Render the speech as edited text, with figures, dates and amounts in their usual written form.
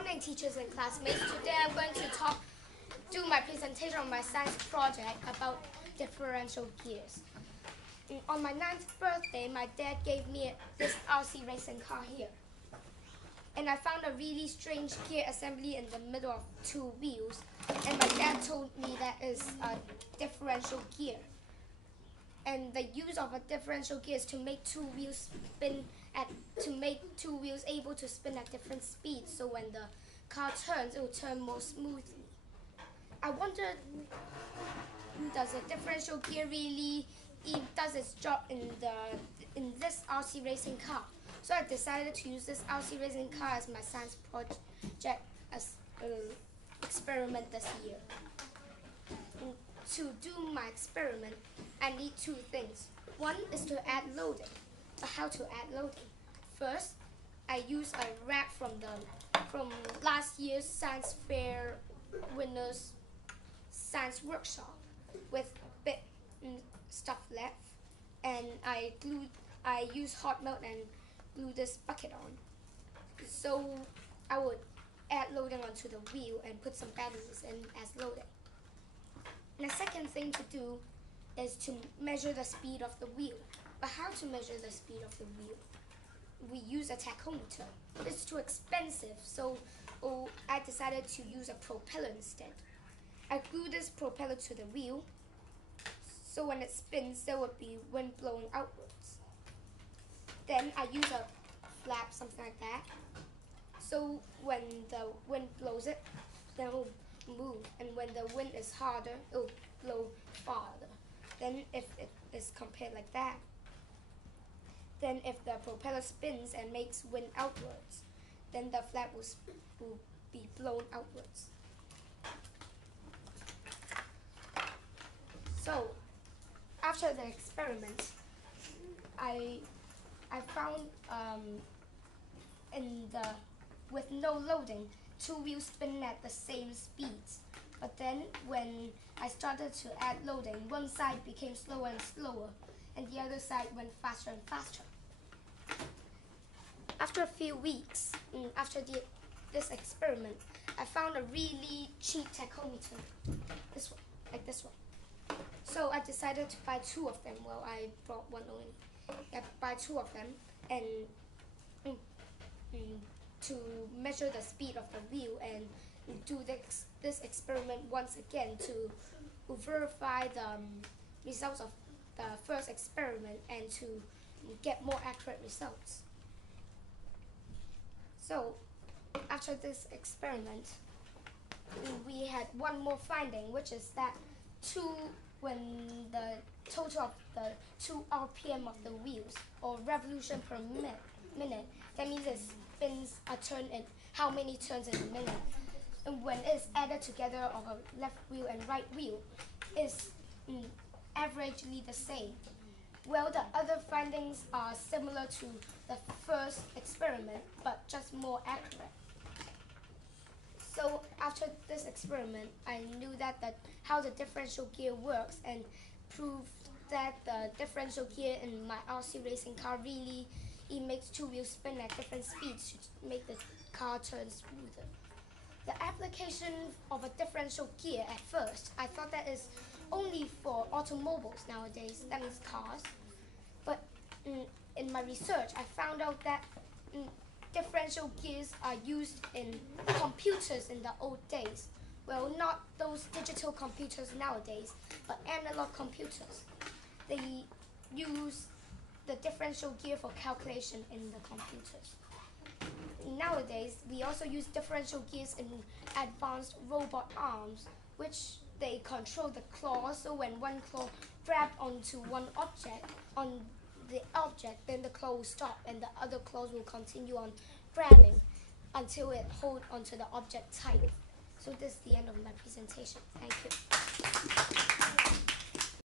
morning, teachers and classmates. Today I'm going to do my presentation on my science project about differential gears. On my 9th birthday, my dad gave me this RC racing car here. And I found a really strange gear assembly in the middle of two wheels. And my dad told me that is a differential gear. And the use of a differential gear is to make two wheels able to spin at different speeds, so when the car turns, it will turn more smoothly. I wondered, does a differential gear really does its job in this RC racing car? So I decided to use this RC racing car as my science project experiment this year. To do my experiment, I need two things. One is to add loading. How to add loading? First, I use a rack from last year's science fair winners' science workshop with bit stuff left, and I use hot melt and glue this bucket on. So I would add loading onto the wheel and put some batteries in as loading. And the second thing to do is to measure the speed of the wheel. But how to measure the speed of the wheel? We use a tachometer. It's too expensive, so I decided to use a propeller instead. I glue this propeller to the wheel, so when it spins, there would be wind blowing outwards. Then I use a flap, something like that, so when the wind blows it, then it will move, and when the wind is harder, it will blow farther. Then if it is compared like that, then if the propeller spins and makes wind outwards, then the flap will be blown outwards. So after the experiment, I found with no loading, two wheels spin at the same speeds. But then when I started to add loading, one side became slower and slower, and the other side went faster and faster. After a few weeks, after this experiment, I found a really cheap tachometer, this one, like this one. So I decided to buy two of them. Well, I brought one only. I buy two of them and to measure the speed of the wheel and do this experiment once again to verify the results of the first experiment and to get more accurate results. So after this experiment, we had one more finding, which is that when the total of the 2 RPM of the wheels, or revolution per minute, that means it spins a turn in how many turns in a minute. And when it's added together of a left wheel and right wheel, is averagely the same. Well, the other findings are similar to the first experiment, but just more accurate. So after this experiment, I knew how the differential gear works and proved that the differential gear in my RC racing car really makes two wheels spin at different speeds to make the car turn smoother. The application of a differential gear at first, I thought that is only for automobiles nowadays, that means cars. But in my research, I found out that differential gears are used in computers in the old days. Well, not those digital computers nowadays, but analog computers. They use the differential gear for calculation in the computers. Nowadays, we also use differential gears in advanced robot arms, which they control the claws, so when one claw grabs onto one object, then the claw will stop and the other claws will continue on grabbing until it holds onto the object tight. So this is the end of my presentation. Thank you.